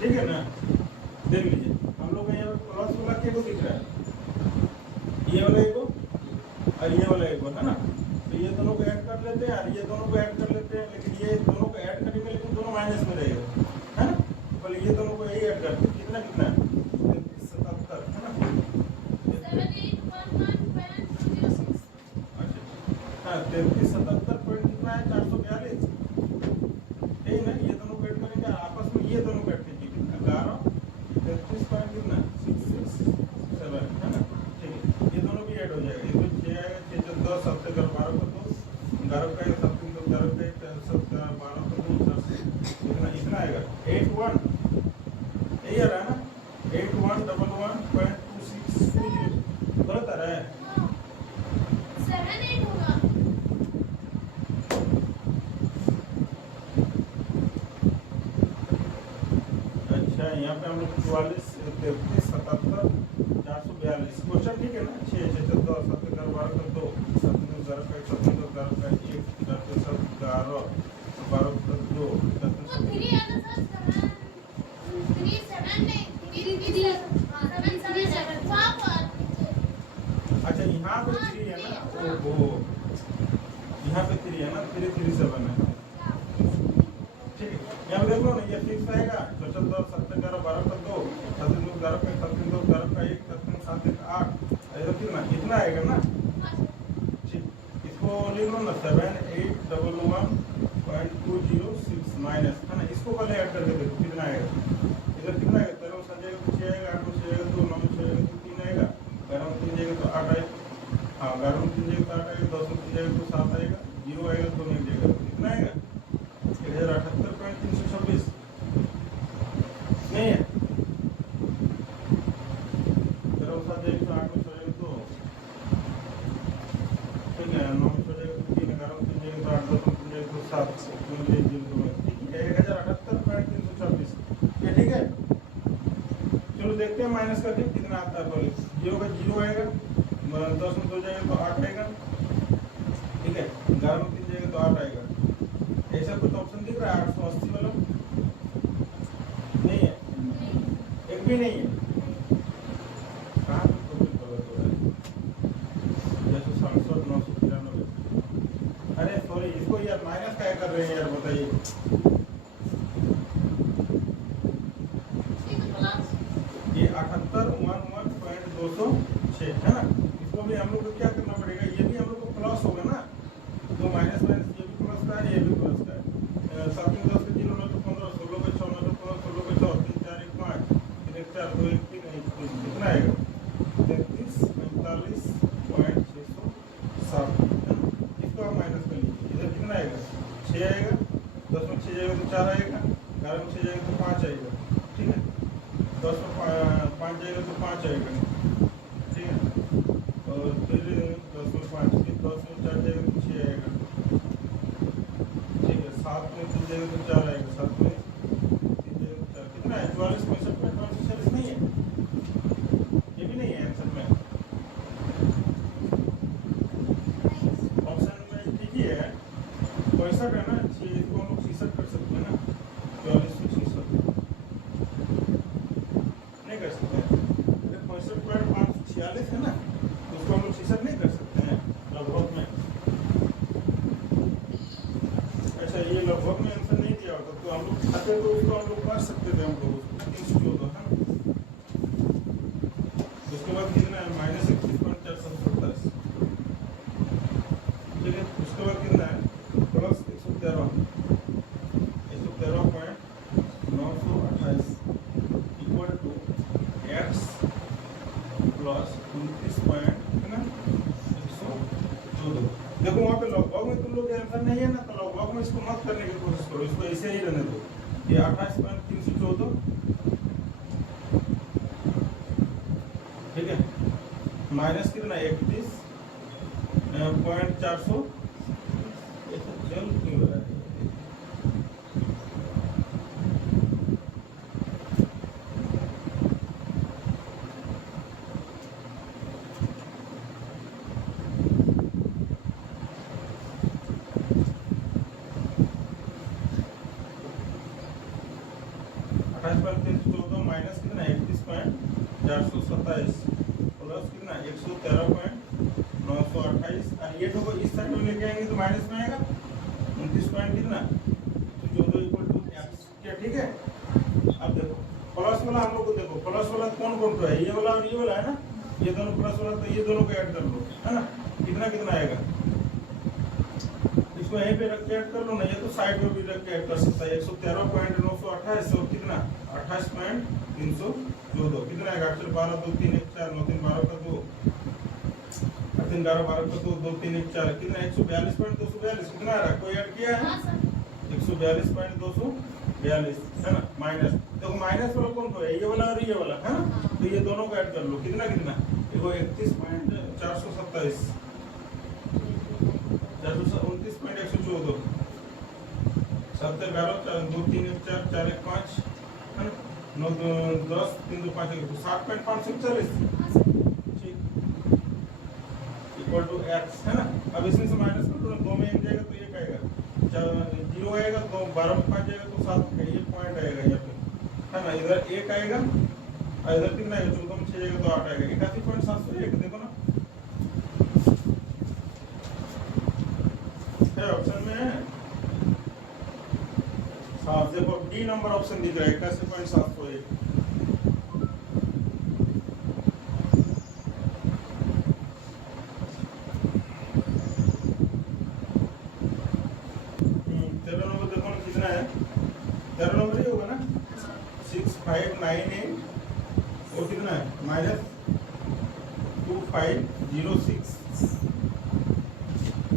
ठीक है ना, देख लीजिए हम लोग यहाँ प्लस वाला के को दिख रहा है, ये वाला एक और ये वाला एक है ना, तो ये दोनों को ऐड कर लेते हैं और ये दोनों को ऐड कर लेते हैं, लेकिन ये दोनों को ऐड करेंगे लेकिन दोनों माइनस में रहेगा, है ना। पहले ये दोनों को यही ऐड करते हैं, कितना कितना है 77 है ना, 7811.206। हाँ 3377 पॉइंट कितना है 442, यही ना। ये दोनों को ऐड करेंगे आपस में, ये दोनों को ऐड कीजिए 11 33 पॉइंट कितना 667 है ना, ठीक है। ये दोनों भी ऐड हो जाएगा, ये तो 6 आएगा, 6 से 10 7 से 12 को 2 11 का 7 3 तो 11 का 7 का 12 को 2 इतना इतना आएगा 81, यही आ रहा है ना 8111.2620, गलत आ रहा है 78 होगा। अच्छा। यहाँ पे हम लोग 44 33 77 442 क्वेश्चन ठीक है ना। 6 6 14 7 11 12 का 2 7 11 का 7 11 का 1 10 के 7 11 12 का 2 10 वो 3 आना था सर, 3 7 नहीं 3 7 7 पापा। अच्छा यहाँ पे 3 है ना, वो यहाँ पे 3 है ना, 3 3 7 है, ठीक है। यहाँ पे देख लो ना, ये फिक्स रहेगा 14 7 11 12 का 2 7 11 का 7 2 11 का 1 7 7 1 8 ऐसा कितना इतना आएगा ना, ठीक। इसको लिख लो ना 7811.206 माइनस है ना, इसको पहले ऐड करके देखो कितना आएगा, इधर कितना आएगा 13 7 जाएगा तो 6 आएगा, 8 6 आएगा तो 9 6 आएगा तो 3 आएगा, 11 3 जाएगा तो 8 आएगा, हाँ 11 3 जाएगा तो 8 आएगा, 10 3 जाएगा तो 7 आएगा, 0 आएगा तो नहीं जाएगा, कितना आएगा 1078.326 नहीं है। 13 7 जाएगा तो 8 में सो जाएगा तो ठीक है, 9 में सो जाएगा तो 3 11 3 जाएगा तो 8 10 3 जाएगा तो 7 1078.326 ये ठीक है। चलो देखते हैं माइनस करके कितना आता है, पहले 0 का 0 आएगा, 10 में 2 जाएगा तो 8 आएगा, ठीक है, 11 में 3 जाएगा तो 8 आएगा। ऐसा कुछ ऑप्शन दिख रहा है 880 वाला नहीं है, एक भी नहीं है, कहाँ पे तो गलत हो रहा है 667 993। अरे सॉरी, इसको यार माइनस क्या कर रहे हैं यार, बताइए। ये 7811.206 है ना, इसको भी हम लोग को क्या करना पड़ेगा, ये भी हम लोग को प्लस होगा ना, तो माइनस माइनस ये भी प्लस का है, ये भी प्लस का है। 7 10 के 0 9 15 16 के 6 9 15 16 के 6 3 4 1 5 3 1 4 2 1 3 1 कितना आएगा 33 45.607 है ना। इसको आप माइनस कर लीजिए, इधर कितना आएगा 6 आएगा, 10 में 6 जाएगा तो 4 आएगा, 11 में 6 जाएगा तो 5 आएगा, ठीक है, 10 में 5 जाएगा तो 5 आएगा, ठीक है, और फिर 10 में 5 फिर 10 में 4 जाएगा तो 6 आएगा, ठीक है, 7 में 3 जाएगा तो 4 आएगा, 7 में 3 जाएगा तो 4 कितना है 44 65.46 नहीं है, ये भी नहीं है आंसर में, ऑप्शन में ठीक ही है 65 है ना, इसको हम लोग 66 कर सकते हैं ना, 44 से 66 नहीं कर सकते, अरे 65.546 है ना, तो उसको हम लोग 66 नहीं कर सकते हैं लगभग में। अच्छा ये लगभग है तो उसको हम लोग कर सकते थे, हम लोग उसको 314 है ना। उसके बाद कितना है -31.427, ठीक है। उसके बाद कितना है plus 113.928 equal to x plus 29.114। देखो वहाँ पे लॉग में तुम लोग के आंसर नहीं है ना, तो लॉग में इसको मत करने की कोशिश करो, इसको ऐसे ही रहने दो। ये 28.314, ठीक है, माइनस कितना 31.400, चल क्यों रहा है 28.314 माइनस कितना 31.427 प्लस कितना 113.928, और ये तो इस साइड में लेके आएंगे तो माइनस में आएगा 29 पॉइंट कितना 114 इक्वल टू एक्स, क्या ठीक है। अब देखो प्लस वाला हम लोग को, देखो प्लस वाला कौन कौन सा है, ये वाला और ये वाला है ना, ये दोनों प्लस वाला, तो ये दोनों को ऐड कर लो है ना, कितना कितना आएगा, इसको यहीं पे रख के ऐड कर लो ना, ये तो साइड में भी रख के ऐड कर सकता है। 113.928 और कितना 28.314 कितना आएगा, एक्चुअली 12 2 3 1 4 9 3 12 का 2 3 11 12 का 2 2 3 1 4 कितना 142.242 कितना आ रहा है, कोई ऐड किया है 142.242 है ना, माइनस, देखो माइनस वाला कौन सा है, ये वाला और ये वाला है ना, तो ये दोनों को ऐड कर लो, कितना कितना देखो 31.427 429.114 7 11 2 3 1 4 4 1 5 है ना, 9 10 3 2 5 7.540 ठीक इक्वल टू एक्स है ना। अब इसमें से माइनस कर दो, 2 में 1 जाएगा तो 1 आएगा, 0 आएगा तो 12 में 5 जाएगा तो 7 का ये पॉइंट आएगा यहाँ पे है ना, इधर 1 आएगा और इधर कितना आएगा 14 में 6 जाएगा तो 8 आएगा, 81.701 देखो ना ऑप्शन में है। हाँ देखो डी नंबर ऑप्शन दिख रहा है 81.701। तेरह नंबर देखो ना कितना है, 13 नंबर ही होगा ना 6598 और कितना है -2506,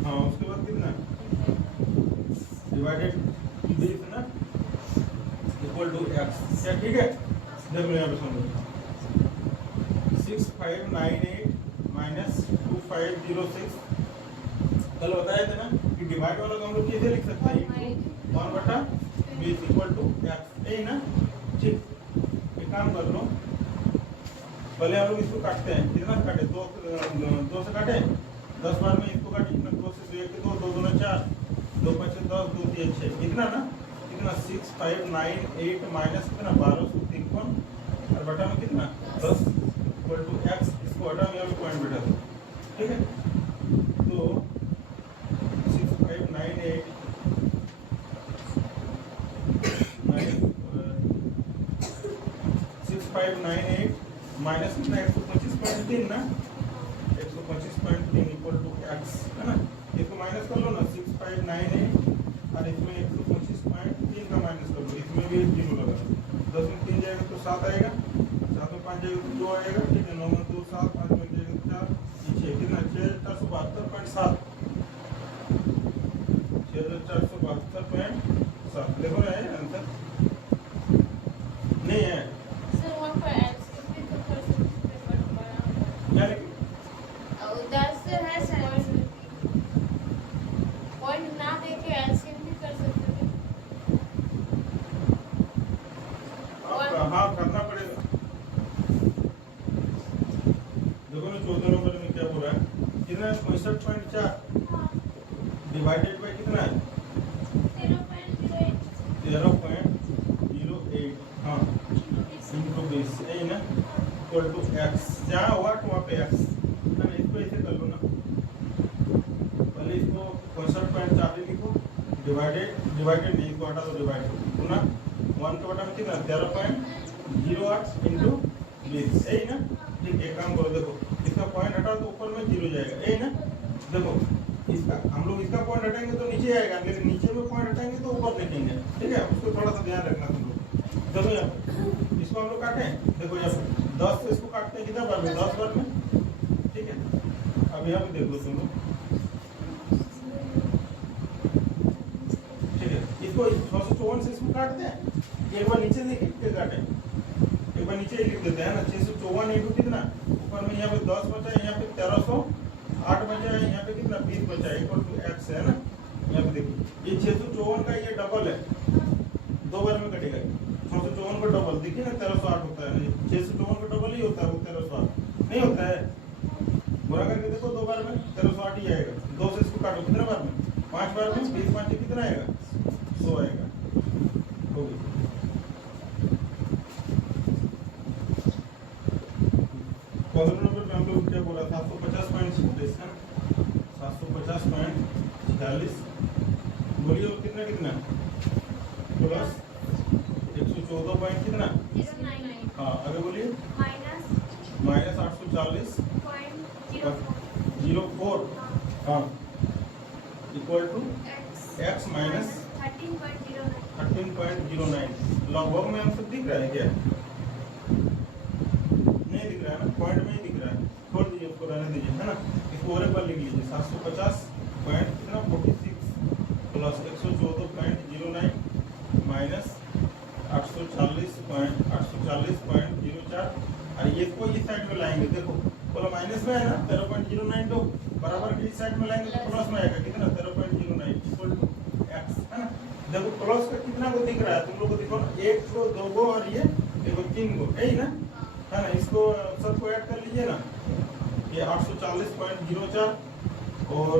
हाँ उसके बाद कितना डिवाइडेड दिस ना इक्वल टू एक्स, क्या ठीक है। देखो यहाँ पे समझो 6598 -2506, कल बताया था ना कि डिवाइड वाला तो हम लोग कैसे लिख सकते हैं 1/20 इक्वल टू एक्स, यही ना ठीक। एक काम कर लो, पहले हम लोग इसको काटते हैं, कितना काटे 2 से काटे 10 बार में इसको काटे, 2 से 2 1 2 2 2 4 2 5 10 2 3 6 कितना ना कितना 6598 माइनस कितना 1253 और बटा में कितना 10 इक्वल टू एक्स, इसको हटा में यहाँ पे पॉइंट बैठा दो, ठीक है। तो 6598 माइनस कितना 125.3 ना 125.3 इक्वल टू एक्स है ना, इसको माइनस कर लो ना 6598 और इसमें 125.3 का माइनस कर लो, इसमें भी 0 लगा, 10 में 3 जाएगा तो 7 आएगा, 7 में 5 जाएगा तो 2 आएगा, ठीक है, 9 में 2 7 5 में जाएगा तो 4 6 कितना 6472.7 6472.7 देखो ना है आंसर नहीं है सर वहाँ पर एलसीएम भी तो कर सकते हैं, क्या लिखी? 10 है सर, पॉइंट ना देके एलसीएम भी कर सकते हैं। हाँ करना पड़ेगा। देखो ना 14 नंबर में क्या बोल रहा है, कितना है 65.4 डिवाइडेड बाय कितना है 13.08 हाँ इंटू 20 यही ना इक्वल टू एक्स, जहाँ हुआ तो वहाँ पे एक्स ना, इसको ऐसे कर लो ना, पहले इसको 65.4 लिखो डिवाइडेड नहीं, इसको हटा दो डिवाइड पुनः 1 के बटा में कितना 13.08 इंटू 20 यही ना। ठीक, एक काम करो, देखो इसका पॉइंट हटाओ तो ऊपर में 0 जाएगा, यही ना। देखो इसका हम लोग इसका पॉइंट हटाएंगे तो नीचे आएगा, लेकिन नीचे में पॉइंट हटाएंगे तो ऊपर लिखेंगे। ठीक है, उसको थोड़ा सा ध्यान रखना तुम लोग। देखो यहाँ पे इसको हम लोग काटें, देखो यहाँ पे 10 से इसको काटते हैं कितना बार में, 10 बार में। ठीक है, अब यहाँ पे देखो तुम लोग, ठीक है, इसको 654 से इसको काटते हैं। एक बार नीचे लिख के काटे, एक बार नीचे ही लिख देते हैं ना। 654 इंटू कितना, ऊपर में यहाँ पे 10 बचा है, यहाँ पे 1308 बचा है, यहाँ पे कितना 20 बचा है, इक्वल टू x है ना। यहाँ पे देखिए ये 654 का ये डबल है, 2 बार में कटेगा। 654 का डबल देखिए ना 1308 होता है, 654 का डबल ही होता है, वो 1308 नहीं होता है। बुरा करके देखो 2 बार में 1308 ही आएगा। 2 से इसको काटो कितने बार में, 5 बार में, 20 5 कितना आएगा, 100 आएगा। हो गई। 15 नंबर पे हम लोग क्या बोला था, 750.46 है, 750.46। बोलिए और कितना कितना प्लस 114 पॉइंट कितना, 099 हाँ आगे बोलिए, माइनस माइनस 840.04 हाँ इक्वल टू x माइनस 13.09। लगभग में आंसर दिख रहा है क्या, नहीं दिख रहा है ना, पॉइंट में ही दिख रहा है। छोड़ दीजिए उसको, रहने दीजिए, है ना। इसको और एक बार लिख लीजिए, 750 पॉइंट कितना 46 प्लस 114.09 माइनस 840.04 और ये को इस साइड में लाएंगे। देखो बोला माइनस में है ना, 13.09 तो बराबर के इस साइड में लाएंगे तो प्लस में आएगा कितना 13.09 इक्वल टू x, है ना। देखो प्लस का कितना को दिख रहा है तुम लोग को, देखो 1 को 2 को और ये देखो 3 को, यही ना, है ना। इसको सबको ऐड कर लीजिए ना, ये 840.04 और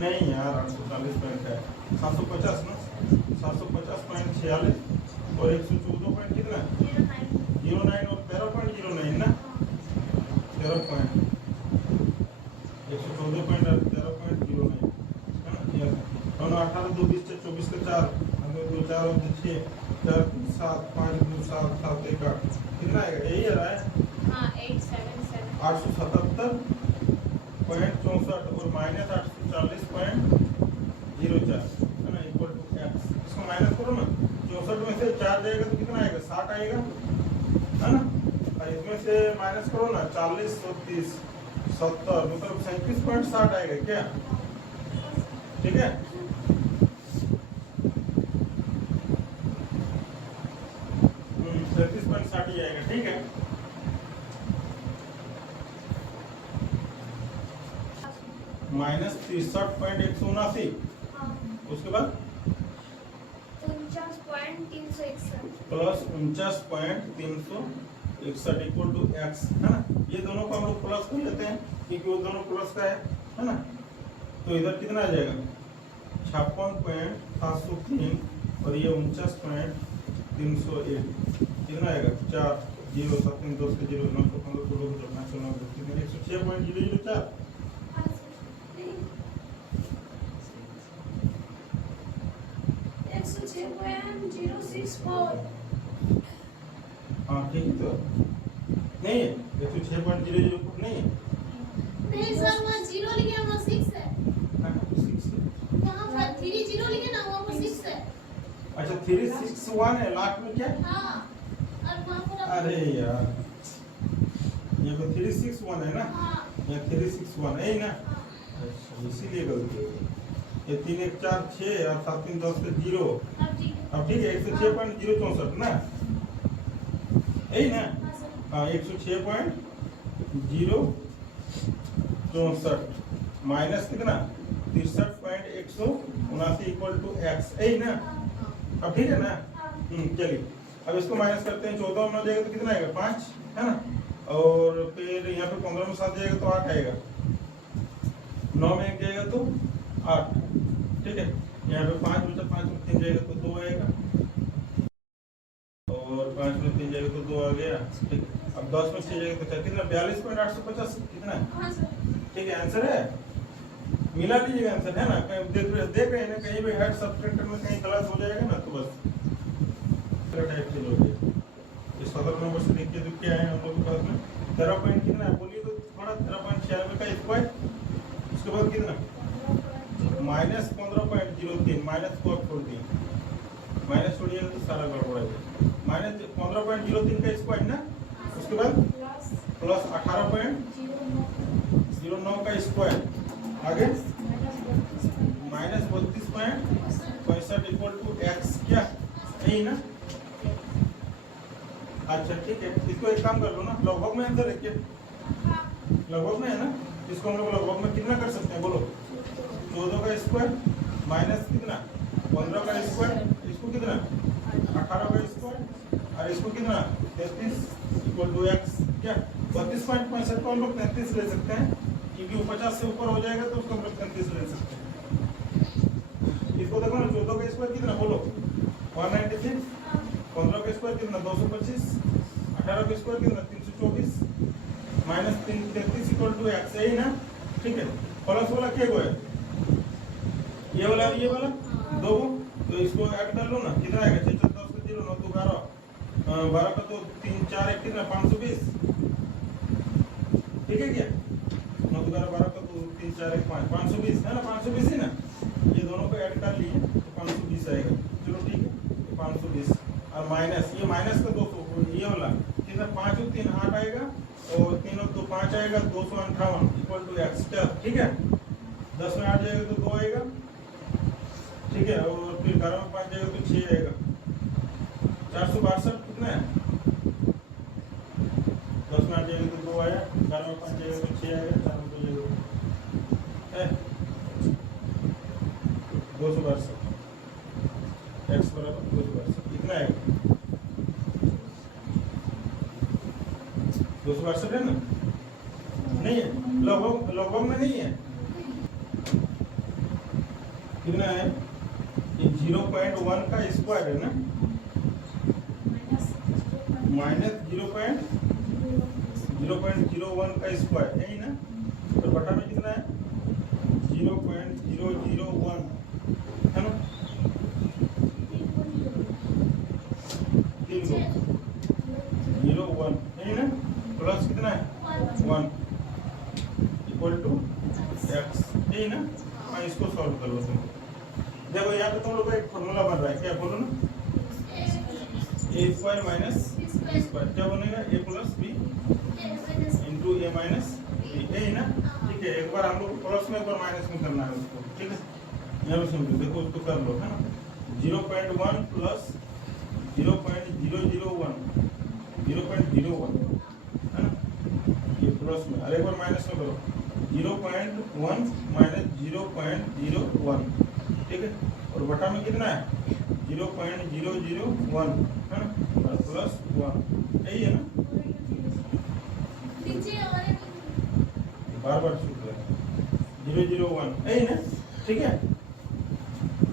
नहीं यार 840 पॉइंट है, 750 ना, 750.46 और 114 पॉइंट कितना 09 और 13.09 ना, 13 पॉइंट 114 पॉइंट और 13.09 है ना। ये दोनों 18 2 20 24 के 4 हमें 2 4 और 6 4 7 5 2 7 7 1 8 कितना आएगा, यही आ रहा है हाँ 877 877.64 और माइनस 840.04 है ना इक्वल टू x। इसको माइनस करो ना, 64 में से 4 जाएगा तो कितना आएगा 60 आएगा, है ना। और इसमें से माइनस करो ना 40 30 70 मतलब 37.60 आएगा क्या, ठीक है। ही आएगा, ठीक है। माइनस 63.179 उसके बाद 49.361 प्लस 49.361 इक्वल टू x, है ना। ये दोनों को हम लोग प्लस कर लेते हैं क्योंकि वो दोनों प्लस का है ना। तो इधर कितना आ जाएगा 56.703 और ये 49.301 कितना आएगा 4 0 7 3 2 0 9 15 16 17 106.004 106.064 हाँ ठीक है। तो नहीं है 106.004 नहीं है, नहीं सर वहाँ 0 लिखे वहाँ 6 है, 6 है। वहाँ पर 3 0 लिखे ना वहाँ पर 6 है। अच्छा 361 है लास्ट में क्या, हाँ और वहाँ पर अरे यार ये पे 361 है ना, हाँ ये 361 है ही ना। अच्छा इसीलिए गलती हो गई। ये 3 1 4 6 और 7 3 10 के 0 अब ठीक है। अब ठीक है 106.064 ना, यही ना। हाँ सर हाँ 106.064 माइनस कितना 63.179 इक्वल टू x, यही ना। अब ठीक है ना। चलिए अब इसको माइनस करते हैं, 14 में हो जाएगा तो कितना आएगा 5, है ना। और फिर यहाँ पे 15 में 7 जाएगा तो 8 आएगा, 9 में 1 जाएगा तो 8, ठीक है। यहाँ पे 5 बचा, 5 में 3 जाएगा तो 2 आएगा और 5 में 3 जाएगा तो 2 आ गया, ठीक है। अब 10 में 6 जाएगा तो क्या कितना 42.850 कितना है, हाँ सर ठीक है। आंसर है, मिला लीजिएगा आंसर, है ना। देख रहे हैं ना कहीं भी हेड सब्सट्रैक्टर में कहीं गलत हो जाएगा ना तो बस दूसरा टाइप से लोगे। ये 17 नंबर से देखिए तो क्या है हम लोग के पास में 13 पॉइंट कितना है बोलिए तो थोड़ा 13.96 का स्क्वायर, उसके बाद कितना माइनस 15.03 माइनस को छोड़ दिए, माइनस छोड़िएगा तो सारा गड़बड़ है। माइनस 15.03 का स्क्वायर ना, उसके बाद प्लस 18.09 का स्क्वायर, आगे माइनस 32.65 इक्वल टू एक्स, क्या यही ना। अच्छा ठीक है, इसको एक काम कर लो ना, लगभग में आंसर है क्या, लगभग में है ना, इसको हम लोग लगभग में कितना कर सकते हैं बोलो, 14 का स्क्वायर माइनस कितना 15 का स्क्वायर, इसको कितना 18 का स्क्वायर और इसको कितना 33 इक्वल टू एक्स, क्या 32.65 को हम लोग 33 ले सकते हैं क्योंकि वो 50 से ऊपर हो जाएगा तो उसको हम लोग 33 ले सकते हैं। इसको देखो ना 14 का स्क्वायर कितना बोलो 196, 15 का स्क्वायर कितना 225, 18 का स्क्वायर कितना 324 माइनस 33 इक्वल टू एक्स, यही ना। ठीक है, प्लस वाला क्या है ये वाला और ये वाला दो, तो इसको ऐड कर लो ना, कितना आएगा 6 4 10 0 9 2 12 12 का तो 3 4 1 कितना 520, ठीक है क्या 9 2 12 12 का तो 3 4 1 5 520 है ना, 520 ही ना, ये दोनों को ऐड कर लिए तो 520 आएगा। चलो ठीक है 520 और माइनस ये माइनस का 200 ये वाला कितना 5 और 3 8 आएगा और 3 और 2 5 आएगा 258 इक्वल टू एक्स, ठीक है 10 में 8 जाएगा तो 2 आएगा, ठीक है, और फिर 11 में 5 जाएगा तो 6 आएगा, 462 कितना है 10 में 8 जाएगा तो 2 आया, 11 में 5 जाएगा तो 6 आएगा, 4 में 2 जाएगा है 262, एक्स बराबर 262 कितना आएगा 262 है ना, नहीं है लगभग में नहीं है, कितना है ये 0.1 का स्क्वायर है ना, माइनस 0.01 का स्क्वायर यही ना, तो बटा में कितना है 0.001 है ना, 3 0.1 यही ना, प्लस कितना है 1 इक्वल टू एक्स, यही ना। हाँ इसको सॉल्व करो तुम, देखो यहाँ पे तुम लोग का एक फॉर्मूला बन रहा है, क्या बोलो ना ए स्क्वायर माइनस बी स्क्वायर, क्या बनेगा ए प्लस बी इंटू ए माइनस बी, यही ना। ठीक है, एक बार हम लोग प्लस में एक बार माइनस में करना है उसको, ठीक है यहाँ पे समझो, देखो उसको कर लो है ना, 0.1 प्लस 0.001 है ना, ये प्लस में, अरे एक बार माइनस में करो 0.1 माइनस 0.01, ठीक है, और बटा में कितना है 0.001 है ना, और प्लस 1 यही है ना, बार छूट रहा है 001 यही ना, ठीक है।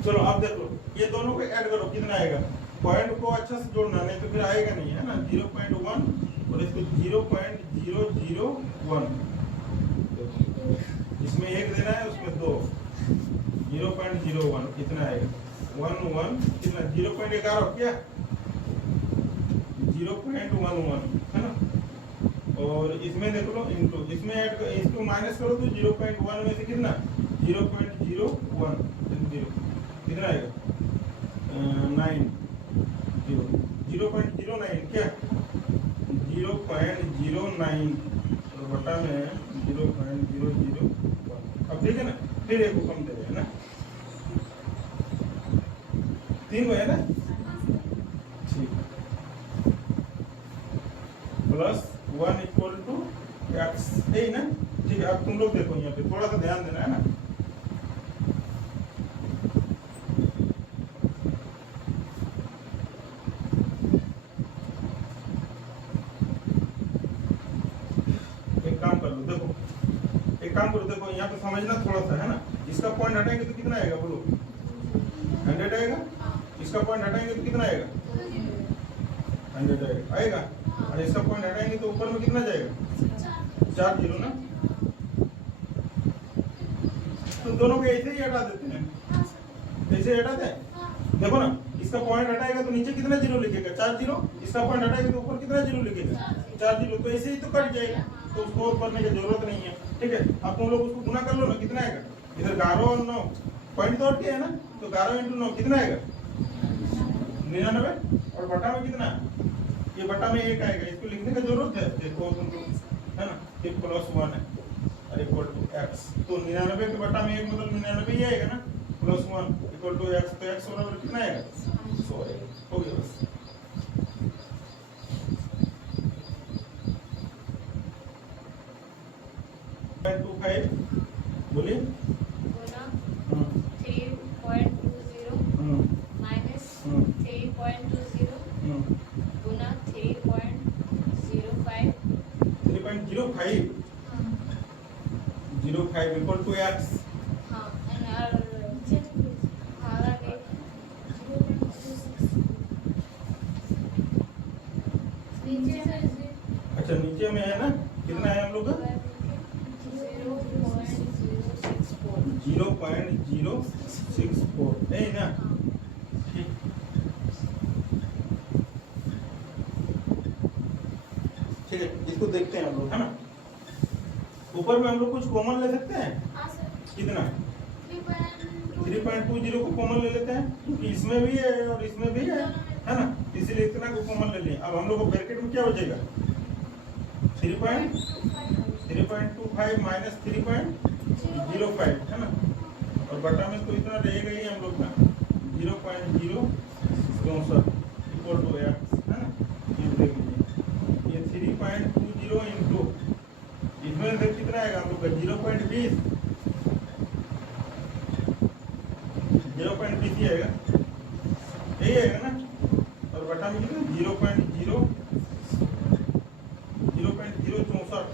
चलो अब देख लो ये दोनों को ऐड करो कितना आएगा, पॉइंट को अच्छा से जोड़ना नहीं तो फिर आएगा नहीं है ना, 0.1 और इसको 0.001, इसमें 1 देना है उसमें 2, 0.01 कितना आएगा 11 कितना 0.11 क्या 0.11 है ना, और इसमें देख लो इनटू इसमें ऐड इसको माइनस करो तो 0.1 में से कितना 0.01 कितना आएगा 9 0.09 क्या 0.09 और बटा में 0.001, अब ठीक है ना, फिर एक को कम दे रहे हैं ना, 3 को है ना, ठीक प्लस 1 इक्वल टू एक्स यही ना। ठीक है, अब तुम लोग देखो यहाँ पे थोड़ा सा ध्यान देना है ना, देखो यहाँ पे समझना थोड़ा सा है ना, इसका पॉइंट हटाएंगे तो कितना आएगा बोलो 100 आएगा, इसका पॉइंट हटाएंगे तो कितना आएगा 100 आएगा, और इसका पॉइंट हटाएंगे तो ऊपर में कितना जाएगा 4 0 ना, तो दोनों को ऐसे ही हटा देते हैं, ऐसे हटाते हैं देखो ना, इसका पॉइंट हटाएगा तो नीचे कितना जीरो लिखेगा, 4 जीरो। इसका पॉइंट हटाएगा तो ऊपर कितना जीरो लिखेगा, 4 जीरो। तो ऐसे ही तो कट जाएगा, तो उसको और करने की जरूरत नहीं है। ठीक है, अब तुम लोग उसको गुना कर लो ना, कितना आएगा। इधर 11 और 9 पॉइंट तो हट गया है ना, तो 11 × 9 कितना आएगा, 99। और बटा में कितना, ये बटा में 1 आएगा। इसको लिखने की जरूरत है, देखो तुम लोग, है ना, ये +1 है और इक्वल टू x। तो 99 के बटा में 1 मतलब 99 ही आएगा ना, +1 इक्वल टू x। तो x बराबर कितना आएगा, 100 आएगा। हो गया बस। बोलिए। गुना 3.20 माइनस 3.20 गुना 3.05 3.05 इक्वल टू x। हाँ और आगे नीचे से अच्छा नीचे में है ना, कितना है हम लोग का, 0.064 है ना। ठीक, ठीक है, इसको देखते हैं हम लोग, है ना। ऊपर में हम लोग कुछ कॉमन ले सकते हैं, कितना 3.20 को कॉमन ले लेते हैं, क्योंकि इसमें भी है और इसमें भी है ना, इसीलिए इतना को कॉमन ले लें। अब हम लोग को ब्रैकेट में क्या बचेगा, 3.25 माइनस 3.05 है ना, और बटा में तो इतना रहेगा ही हम लोग का 0.064 इक्वल टू x, है ना। ये देख लीजिए, ये 3.20 इंटू इसमें से कितना आएगा हम लोग का 0.20 ही आएगा, यही आएगा ना। और बटा में कितना 0.064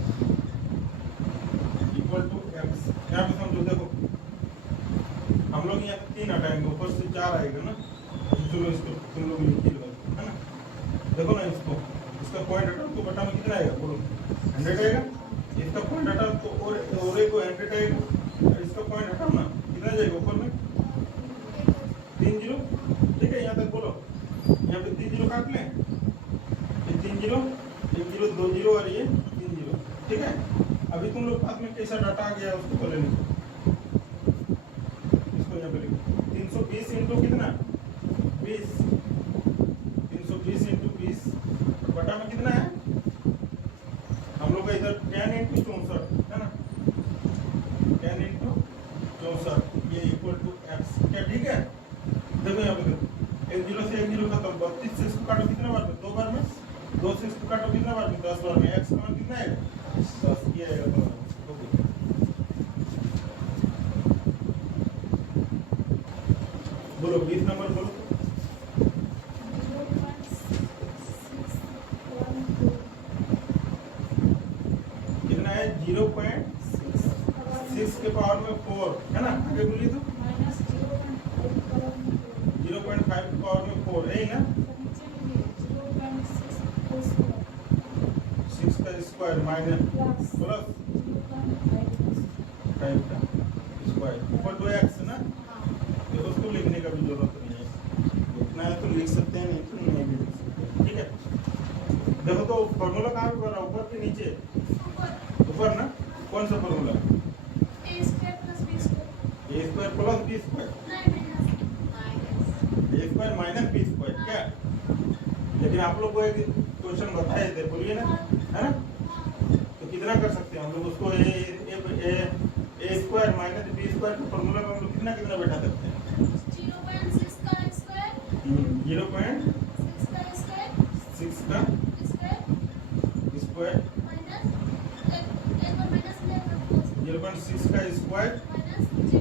इक्वल टू x। यहाँ पे समझो, देखो हम लोग यहाँ 3 हटाएंगे, ऊपर से 4 आएगा ना। चलो इसको तुम लोग लिख लो, है ना। देखो ना, इसका पॉइंट हटाओ तो बटा में कितना आएगा, बोलो 100 आएगा। इसका पॉइंट हटाओ तो और को 100 आएगा, और इसका पॉइंट हटाओ ना, कितना जाएगा ऊपर में 3 जीरो। ठीक है, यहाँ तक बोलो, यहाँ पे 3 जीरो काट लें, ये 3 जीरो, 1 जीरो 2 जीरो और ये 3 जीरो। ठीक है, अभी तुम लोग पास में कैसा डाटा आ गया उसको पहले लिखो, इसको यहाँ पे लिखो 320 इंटू कितना 20, 320 इंटू 20 बटा में कितना है हम लोग का इधर 10 इंटू 64 है ना, 10 इंटू 64 ये इक्वल टू x। क्या ठीक है, देखो यहाँ पे देखो, 1 जीरो से 1 जीरो खत्म, 32 से इसको काटो कितने बार में, 2 बार में, 2 से इसको काटो कितने बार में, 10 बार में। x का मान कितना आएगा 10, ये आएगा दोनों। बोलो 20 नंबर बोलो, कितना है 0.6 के पावर में 4 है ना। आगे बोलिए तो 0.5 के पावर में 4 है ना, 6 का स्क्वायर माइनस प्लस 5 का स्क्वायर ऊपर 2x ना। तो उसको लिखने का भी जरूरत नहीं है, लिखना है तो लिख सकते हैं, नहीं तो नहीं भी लिख सकते। ठीक है, देखो तो फॉर्मूला कहाँ पे बना, ऊपर के नीचे, ऊपर ना। कौन सा formula, a square plus b square minus b square. क्या, लेकिन आप लोग को एक क्वेश्चन बताए थे, बोलिए ना, है ना। तो कितना कर सकते हैं हम लोग उसको, ए स्क्वायर माइनस बी स्क्वायर के फॉर्मूला में हम लोग कितना कितना बैठा सकते हैं, 0.6 का स्क्वायर 0.6 का स्क्वायर माइनस 0.6 का स्क्वायर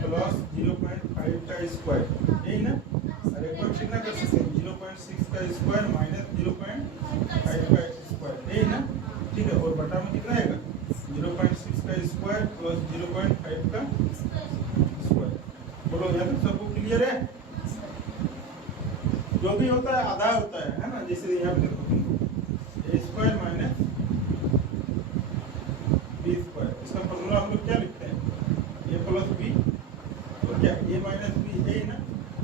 प्लस 0.5 का स्क्वायर, यही ना। और एक बार कितना कर सकते हैं 0.6 का स्क्वायर माइनस 0.5 का स्क्वायर, यही ना। ठीक है, और बटा में कितना आएगा 0.6 का स्क्वायर प्लस 0.5 का स्क्वायर। बोलो यहाँ तक सबको क्लियर है। जो भी होता है आधा होता है ना। जैसे यहाँ पे देखो a square minus b square, इसका फॉर्मूला हम लोग क्या लिखते हैं, a प्लस बी और क्या a माइनस बी, है ना।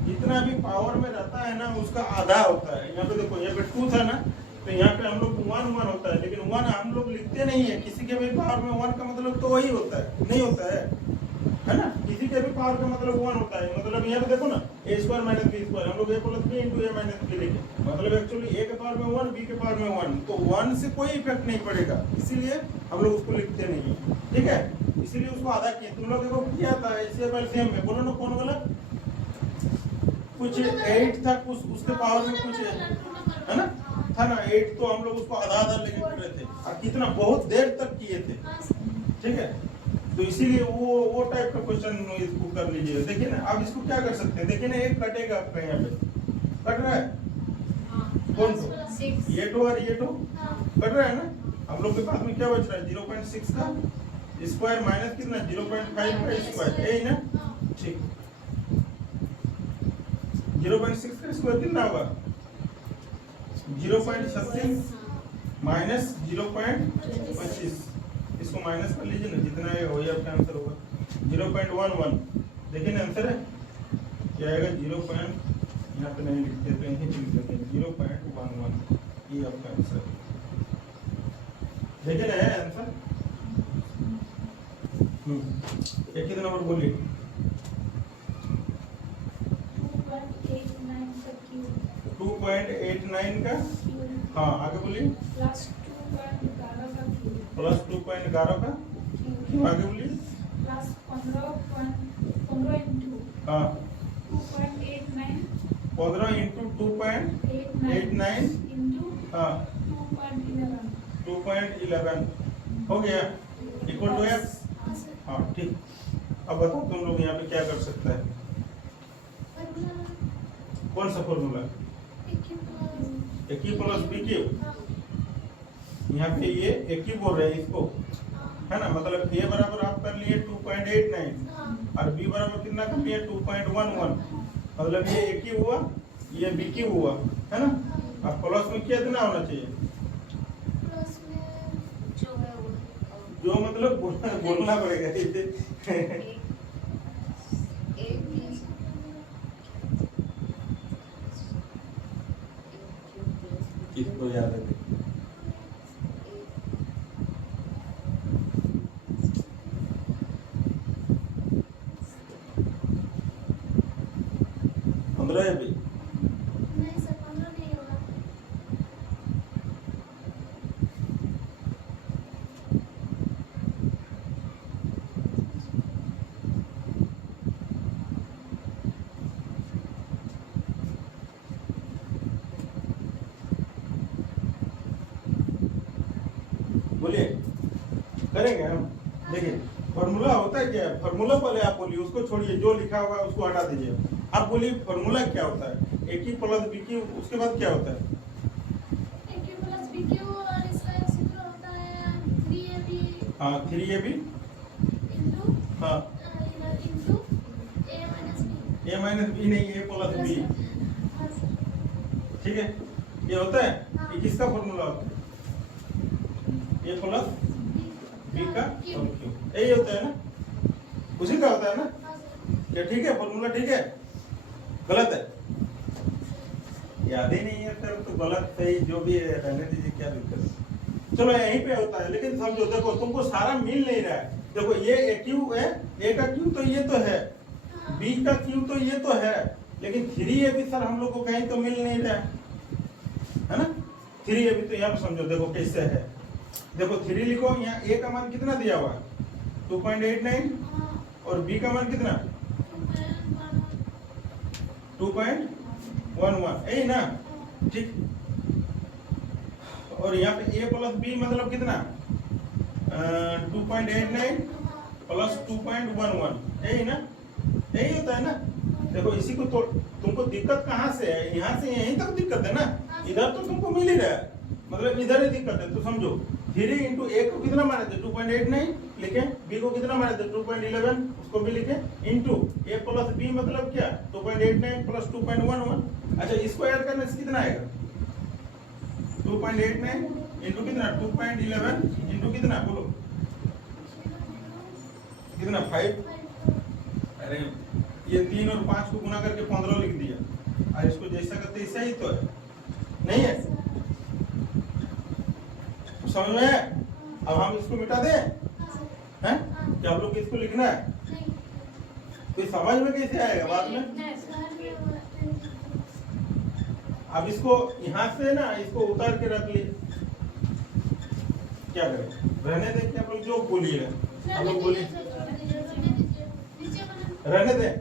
ये तो जितना भी पावर में रहता है ना उसका आधा होता है। यहाँ पे देखो, यहाँ पे 2 था ना, तो यहाँ पे हम लोग 1 1 होता है, लेकिन 1 हम लोग लिखते नहीं है। किसी के भी पावर में 1 का मतलब तो वही होता है, नहीं होता है ना। किसी के भी पावर का मतलब 1 होता है। मतलब यहाँ पे देखो ना, a square minus b square, हम लोग a plus b into a minus b लिखे, मतलब एक्चुअली a के पावर में 1, b के पावर में 1, तो 1 से कोई इफेक्ट नहीं पड़ेगा, इसीलिए हम लोग उसको लिखते नहीं है, ठीक है। इसीलिए उसको आधा किए। तुम लोग देखो किया था इससे पहले सेम में, बोलो ना कौन गलत, कुछ 8 था, कुछ उसके पावर में कुछ है ना, था ना 8, तो हम लोग उसको आधा आधा लेके कर रहे थे, और कितना बहुत देर तक किए थे, ठीक है। तो इसीलिए वो टाइप का क्वेश्चन इसको कर लीजिए। देखिए ना, आप इसको क्या कर सकते हैं, देखिए ना, एक कटेगा आपका यहाँ पे, कट रहा है कौन तो, ये 2 और ये 2 कट रहा है ना। हम लोग के पास में क्या बच रहा है, 0.6 का स्क्वायर माइनस कितना 0.5 का स्क्वायर, यही ना, ठीक। 0.6 का स्क्वायर कितना होगा, 0.36 माइनस 0.25, इसको माइनस कर लीजिए ना, जितना है वही आपका आंसर होगा 0.11। देखिए ना आंसर है क्या आएगा, 0. यहाँ पे नहीं लिखते तो यहीं लिख देते हैं 0.11, ये आपका आंसर है। देखिए ना है आंसर। एक कितना नंबर बोलिए, 2.89 का, हाँ आगे बोलिए, प्लस 2.11 का, क्यों आगे बोलिए, प्लस 15 इंटू, हाँ 2.89 15 इंटू 2.89 इंटू हाँ 2.11 2.11 हो गया, इक्वल टू एक्स। हाँ ठीक। अब बताओ तुम लोग यहाँ पे क्या कर सकता है, कौन सा फॉर्मूला, ए क्यू प्लस बी क्यू, यहाँ पे ये ए क्यू बोल रहे हैं इसको, है ना, मतलब ए बराबर आप कर लिए 2.89 और बी बराबर कितना कर लिए 2.11, मतलब ये ए क्यू हुआ, ये बी क्यू हुआ, है ना। अब प्लस में कितना होना चाहिए, प्लस में जो है वो जो मतलब बोलना पड़ेगा इसे किसको याद है, 15 है भाई, नहीं सर 15 नहीं होगा। बोलिए करेंगे हम। देखिए फॉर्मूला होता है क्या है, फॉर्मूला पहले आप बोलिए, उसको छोड़िए, जो लिखा हुआ है उसको हटा दीजिए। आप बोलिए फॉर्मूला क्या होता है, ए क्यू प्लस बी क्यू, उसके बाद क्या होता है, ए क्यू प्लस बी क्यू, और इसका सूत्र होता है 3ab हाँ 3ab इंटू हाँ into a minus b. A minus b नहीं, ए प्लस बी, ठीक है। ये होता है, ये किसका फॉर्मूला होता है, ए प्लस बी का और क्यू, यही होता है ना, उसी का होता है ना। क्या ठीक है, फॉर्मूला ठीक है, गलत है, याद ही नहीं है सर, तो गलत सही जो भी है रहने दीजिए, क्या दिक्कत है। चलो यहीं पे होता है, लेकिन समझो, देखो तुमको सारा मिल नहीं रहा है। देखो ये ए क्यू है, ए का क्यू तो ये तो है, बी का क्यू तो ये तो है, लेकिन 3ab सर हम लोग को कहीं तो मिल नहीं रहा है ना। 3ab तो यहाँ पे समझो, देखो कैसे है, देखो 3 लिखो, यहाँ ए का मान कितना दिया हुआ है 2.89 और बी का मान कितना 2.11, यही ना, ठीक। और यहाँ पे a प्लस बी मतलब कितना 2.89 प्लस 2.11, यही ना, यही होता है ना। देखो इसी को तो तुमको दिक्कत कहाँ से है, यहाँ से यहीं तक दिक्कत है ना, इधर तो तुमको मिल ही रहा है, मतलब इधर ही दिक्कत है। तो समझो 3 इंटू ए को कितना माने थे 2.89 लिखे, बी को कितना माने थे 2.11, उसको भी लिखे, इंटू ए प्लस बी मतलब क्या 2.89 प्लस 2.11। अच्छा इसको ऐड करने से कितना आएगा 2.89 इंटू कितना 2.11 इंटू कितना बोलो कितना 5, अरे ये 3 और 5 को गुना करके 15 लिख दिया और इसको जैसा का तैसा ही तो है, नहीं है? समझ में है? अब हम इसको मिटा दें हैं? क्या आप लोग को इसको लिखना है? कोई समझ में कैसे आएगा बाद में? अब इसको यहाँ से ना इसको उतार के रख लिए, क्या करें? रहने दें क्या? आप लोग जो बोलिएगा आप लोग बोलिए, रहने दें,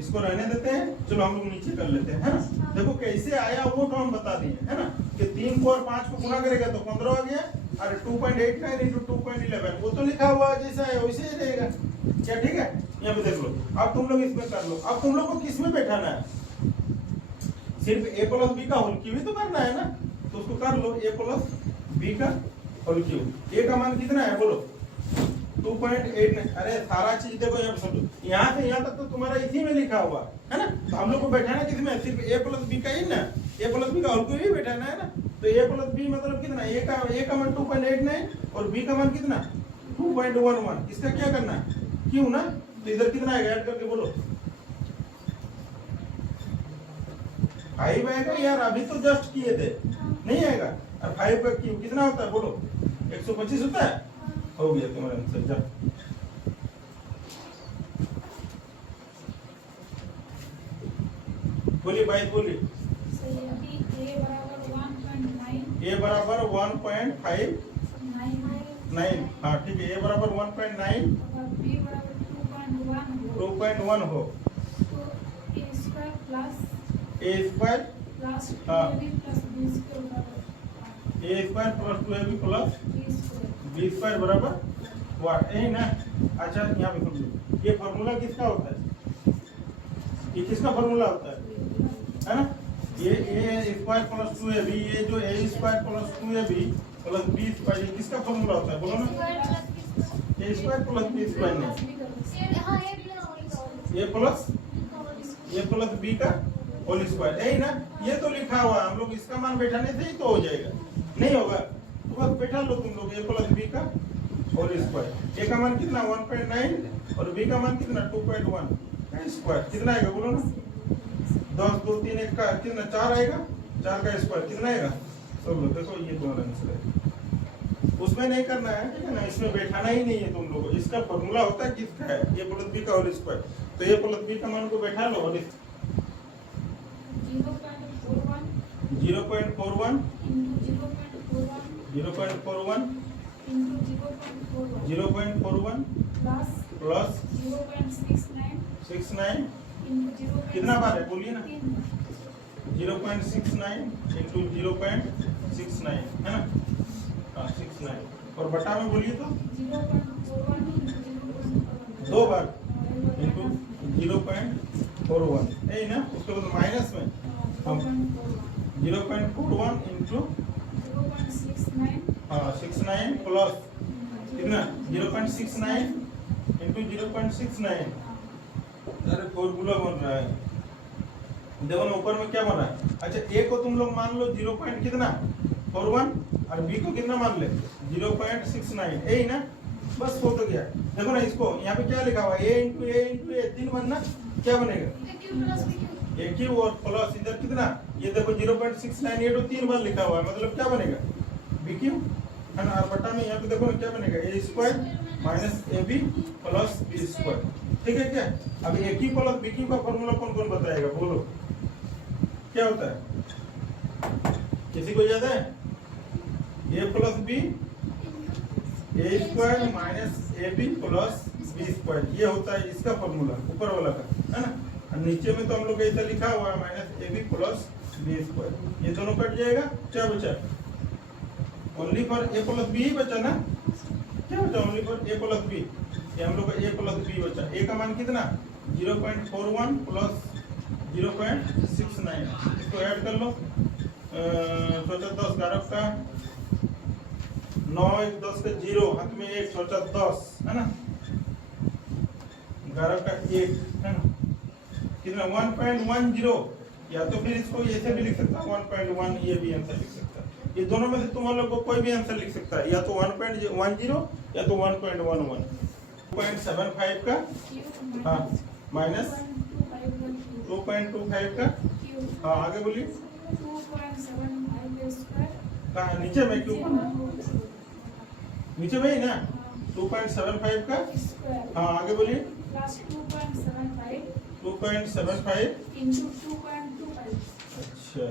इसको रहने देते हैं। चलो हम लोग नीचे कर लेते हैं, है ना? देखो कैसे आया वो तो हम बता दिए, है ना? कि 3 को और 5 को गुना करेगा तो 15 आ गया। अरे 2.89 into 2.11 वो तो लिखा हुआ जैसा है वैसे ही रहेगा, क्या? ठीक है, यहाँ पे देख लो। अब तुम लोग इसमें कर लो। अब तुम लोग को किस में बैठाना है? सिर्फ a प्लस बी का होल क्यूब ही तो करना है ना, तो उसको कर लो a प्लस बी का होल क्यूब। a का मान कितना है बोलो? 2.89। अरे सारा चीज देखो यहाँ पे समझो, यहाँ से यहाँ तक तो तुम्हारा इसी में लिखा हुआ है ना, तो हम लोग को बैठाना किस में? सिर्फ a प्लस बी का ही ना, a प्लस बी का होल क्यूब ही बैठाना है ना। तो a प्लस बी मतलब कितना? a का मान 2.89 और b का मान कितना? 2.11। इसका क्या करना है? क्यों ना, तो इधर कितना आएगा? ऐड करके बोलो। 5 आएगा यार, अभी तो जस्ट किए थे, नहीं आएगा? और 5 का क्यूब कितना होता है बोलो? 125 होता है। हो गया तुम्हारा आंसर, जा। बोलिए भाई बोलिए। a बराबर 1.59। हाँ ठीक है, a बराबर 1.9 2.1 हो। a स्क्वायर हाँ a square plus 2ab plus b square बराबर वाट, यही ना? अच्छा यहाँ पे समझो, ये फॉर्मूला किसका होता है? ये किसका फॉर्मूला होता है ना? ये a स्क्वायर प्लस 2ab, ये जो a square plus 2ab plus b square, ये किसका फॉर्मूला होता है बोलो ना? a square plus b square नहीं, a प्लस b का होल स्क्वायर, यही ना? ये तो लिखा हुआ है, हम लोग इसका मान बैठाने से ही तो हो जाएगा, नहीं होगा तो बस बैठा लो तुम लोग a प्लस b का होल स्क्वायर। a का मान कितना? 1.9 और b का मान कितना? 2.1 का स्क्वायर, कितना आएगा बोलो ना? 10 2 3 1 का कितना? 4 आएगा। 4 का स्क्वायर कितना आएगा? सब लोग देखो ये तुम्हारा आंसर है। उसमें नहीं करना है, ठीक है ना? इसमें बैठाना ही नहीं है तुम लोगों को। इसका फॉर्मूला होता है किसका है? a प्लस b का होल स्क्वायर। तो a प्लस b का मान को बैठा लो और 0.41 प्लस 0.69 कितना बार है बोलिए ना? 0.69 इंटू 0.69 है ना? हाँ 69 और बटा में बोलिए तो 2 बार इंटू 0.41, यही ना? उसके बाद माइनस में हम 0.41 इंटू 69 प्लस कितना? 0.69 इंटू 0.69। अरे फॉर्मूला बन रहा है, देखो ना ऊपर में क्या बना है? अच्छा a को तुम लोग मान लो 0. कितना? 41 और b को कितना मान ले? 0.69, यही ना? बस हो तो गया। देखो ना इसको यहाँ पे क्या लिखा हुआ है? a इंटू a 3 बनना, क्या बनेगा? a क्यूब और प्लस इधर कितना? ये देखो 0.69, ये तो 3 बार लिखा हुआ है, मतलब क्या बनेगा? b क्यूब है ना? और बटा में यहाँ पे देखो ना क्या बनेगा? a square minus ab plus b square, ठीक है क्या? अब a cube plus b cube का फॉर्मूला कौन कौन बताएगा बोलो? क्या होता है? किसी को याद है? a plus b a square minus ab plus b square, ये होता है इसका फॉर्मूला ऊपर वाला का, है ना? और नीचे में तो हम लोग ऐसा लिखा हुआ है minus ab plus b square, ये दोनों कट जाएगा। क्या बचा? Only for a plus b ही बचा ना? क्या बचा? Only for a plus b, ये हम लोग का a प्लस b बचा। a का मान कितना? 0.41 प्लस 0.69, इसको ऐड कर लो। 10 11 का 9 1 10 का 0 हाथ में 1 10 है ना? 11 का 1 है ना? कितना? 1.10, या तो फिर इसको ऐसे भी लिख सकता है 1.1, ये भी आंसर लिख सकता है। ये दोनों में से तुम लोग को कोई भी आंसर लिख सकता है, या तो 1.10 या तो 1.11। 0.75 का हाँ माइनस 2.25 का क्यूब हाँ आगे बोलिए 2.75 स्क्वायर कहाँ नीचे में क्यों नीचे में ही ना 2.75 का स्क्वायर हाँ आगे बोलिए प्लस 2.75 2.75 इंटू 2.25 अच्छा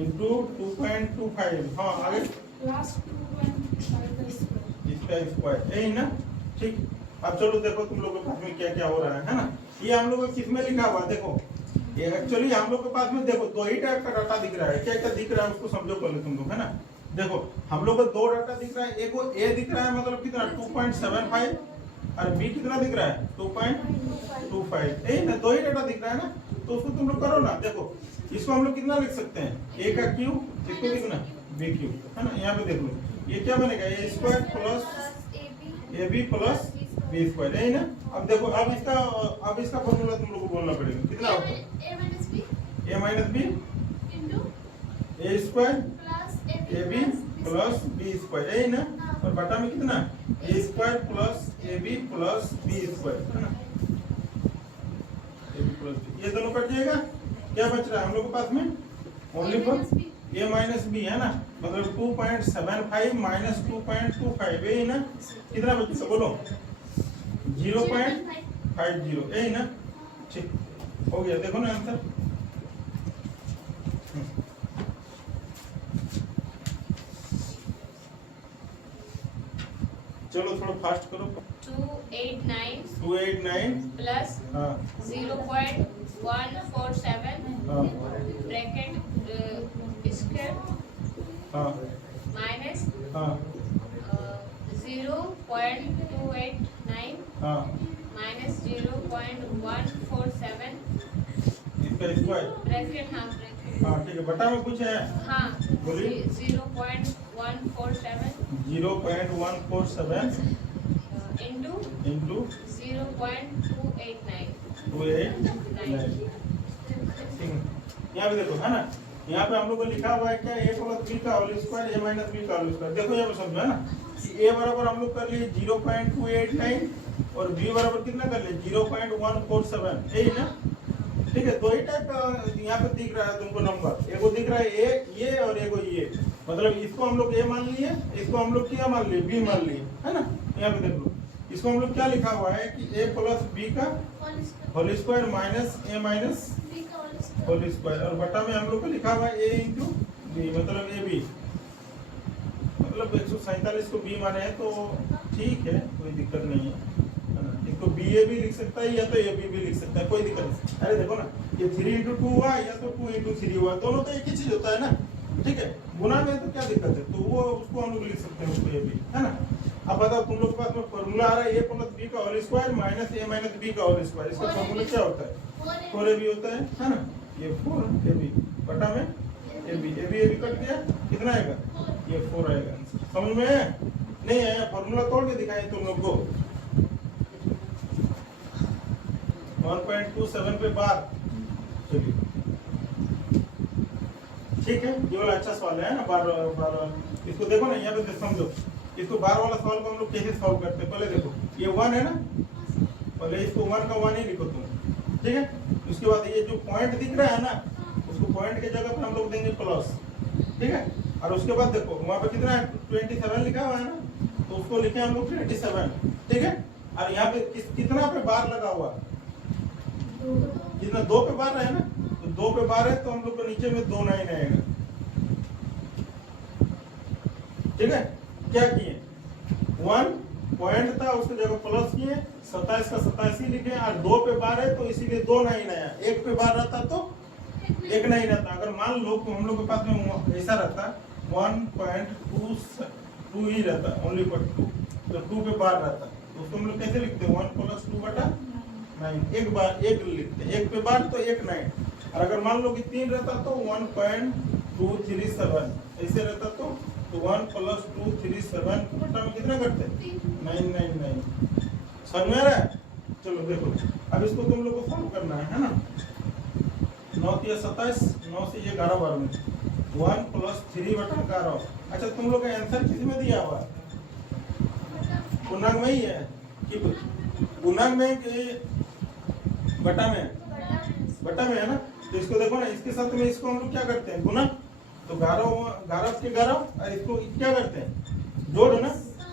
इंटू 2.25 हाँ आगे प्लस 2.25 का स्क्वायर इसका स्क्वायर यही ना ठीक। अब चलो देखो तुम लोग के पास में क्या क्या हो रहा है ना। ये हम लोग को किस में लिखा हुआ है देखो ये एक्चुअली हम लोग के पास में देखो दो ही टाइप का डाटा दिख रहा है। क्या क्या दिख रहा है उसको समझो पहले तुम लोग है ना। देखो हम लोग को दो डाटा दिख रहा है एक को ए दिख रहा है मतलब कितना 2.75 और बी कितना दिख रहा है 2.25 यही ना दो ही डाटा दिख रहा है ना। तो उसको तुम लोग करो ना देखो इसको हम लोग कितना लिख सकते हैं ए का क्यूब इसको कितना बी क्यूब है ना। यहाँ पे देख लो ये क्या बनेगा a square plus a b plus b square यही ना। अब देखो अब इसका फॉर्मूला तुम लोग को बोलना पड़ेगा कितना होगा a minus b a square a b plus b square यही ना। और बटा में कितना a square plus a b plus b square है ना। ए बी प्लस बी ये दोनों कट जाएगा क्या बच रहा है हम लोग के पास में only for a minus b है ना। मतलब 2.75 माइनस 2.25 यही ना। कितना बचेगा बोलो 0.50 यही ना। ठीक हो गया देखो ना आंसर। चलो थोड़ा फास्ट करो 289 प्लस हाँ 0.147 हाँ ब्रैकेट स्क्वायर हाँ माइनस हाँ 0.289 हाँ माइनस 0.147 इसका स्क्वायर ब्रैकेट हाँ ब्रैकेट हाँ ठीक है बटा में कुछ है हाँ बोलिए 0.147 0.147 इंटू इंटू 0.289 यहाँ पे देखो है ना। यहाँ पे हम लोग को लिखा हुआ है क्या ए प्लस बी का होल स्क्वायर ए माइनस बी का होल स्क्वायर। देखो यहाँ पे समझो है ना कि ए बराबर हम लोग कर लिए 0.289 और बी बराबर कितना कर लिए 0.147 यही ना। ठीक है दो ही टाइप का यहाँ पे दिख रहा है तुमको नंबर एक को दिख रहा है ए ये और एक को ये मतलब इसको हम लोग ए मान लिए इसको हम लोग क्या मान लिए बी मान लिए है ना। यहाँ पे देख लो इसको हम लोग क्या लिखा हुआ है कि ए प्लस बी का होल स्क्वायर माइनस ए माइनस होल स्क्वायर और बटा में हम लोग को लिखा हुआ है ए इंटू बी मतलब ए बी मतलब 147 को बी माने हैं तो ठीक है कोई दिक्कत नहीं है ना। इसको बी ए भी लिख सकता है या तो ए बी भी लिख सकता है कोई दिक्कत नहीं। अरे देखो ना ये 3 इंटू 2 हुआ या तो 2 इंटू 3 हुआ दोनों तो एक ही चीज होता है ना। ठीक है गुना में तो क्या दिक्कत है तो वो उसको हम लोग लिख सकते हैं उसको ए बी है ना। अब बताओ तुम लोग के पास में फॉर्मूला आ रहा है ए प्लस बी का होल स्क्वायर माइनस ए माइनस बी का होल स्क्वायर इसका फॉर्मूला क्या होता है 4ab होता है ना। ये 4ab बटा में ab कट गया कितना आएगा ये 4 आएगा। समझ में नहीं आया फॉर्मूला तोड़ के दिखाएं तुम लोग को 1.27 पे बार चलिए ठीक है ये वाला अच्छा सवाल है ना बार इसको देखो ना यहाँ पे समझो इसको बार वाला सवाल को हम लोग कैसे सॉल्व करते हैं। पहले देखो ये 1 है ना पहले इसको 1 का 1 ही लिखो तुम ठीक है। उसके बाद ये जो पॉइंट दिख रहा है ना उसको पॉइंट के जगह पे हम लोग देंगे प्लस ठीक है। और उसके बाद देखो वहाँ पे कितना है 27 लिखा हुआ है ना तो उसको लिखे हम लोग 27 ठीक है। और यहाँ पे कितना पे बार लगा हुआ जितना 2 पे बार है ना तो 2 पे बार है तो हम लोग को नीचे में 2 9 आएगा ठीक है। क्या किए 1 पॉइंट था उसके जगह प्लस किए 27 का 87 लिखे और 2 पे बार है तो इसीलिए 2 9 आया। 1 पे बार रहता तो 1 नहीं रहता। अगर मान लो तो हम लोग के पास में ऐसा रहता 1.22 ही रहता ओनली फॉर 2 तो 2 पे बार रहता तो उसको हम लोग कैसे लिखते हैं 1 प्लस 2 बटा 9 एक बार एक लिखते हैं 1 पे बार तो 1 9 और अगर मान लो कि 3 रहता तो 1.237 ऐसे रहता तो 1 प्लस 237 बटा में कितना करते हैं 999 समझ में आ रहा है। चलो देखो अब इसको तुम लोग को सॉल्व करना है ना 9 या 27 9 से ये 11 बार में 1 प्लस 3 बटा 11। अच्छा तुम लोग का आंसर किस में दिया हुआ है पूर्णांक में ही है कि पूर्णांक में कि बटा में है? बटा में है ना। तो इसको देखो ना, इसके साथ में इसको हम लोग क्या करते हैं, गुना। तो 11 के 11 और इसको क्या करते हैं, जोड़ ना।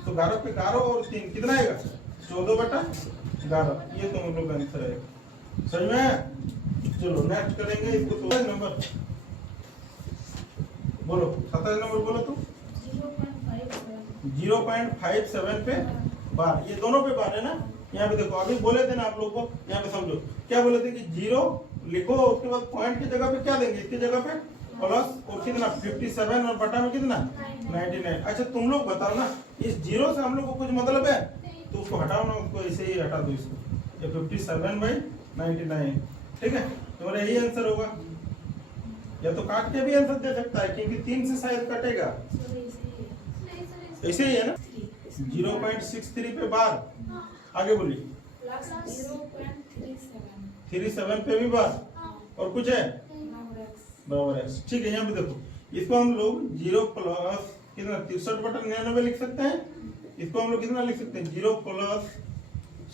तो 11 पे 11 और 3 कितना आएगा, 14/11। ये तो हम लोग का आंसर है। समझ में आया? चलो नेक्स्ट करेंगे इसको। 27 नंबर बोलो, 27 नंबर बोलो तो। 0.57 पे बार, ये दोनों पे बार है ना। यहाँ पे देखो, अभी बोले थे ना आप लोग को, यहाँ पे समझो क्या बोले थे कि 0 लिखो, उसके बाद पॉइंट की जगह पे क्या देंगे, इसकी जगह पे प्लस और कितना 57 और बटा में कितना 99। अच्छा तुम लोग बताओ ना, इस 0 से हम लोग को कुछ मतलब है तो उसको हटाओ ना, उसको ऐसे ही हटा दो इसको। ये 57/99, ठीक है। तुम्हारा यही आंसर होगा, या तो काट के भी आंसर दे सकता है क्योंकि 3 से शायद कटेगा, ऐसे ही है ना। 0.63 पे बार, आगे बोलिए। 37 पे भी बार, और कुछ है बराबर है, ठीक है। यहाँ पे देखो, इसको हम लोग 0 प्लस कितना 63/99 लिख सकते हैं। इसको हम लोग कितना लिख सकते हैं, 0 प्लस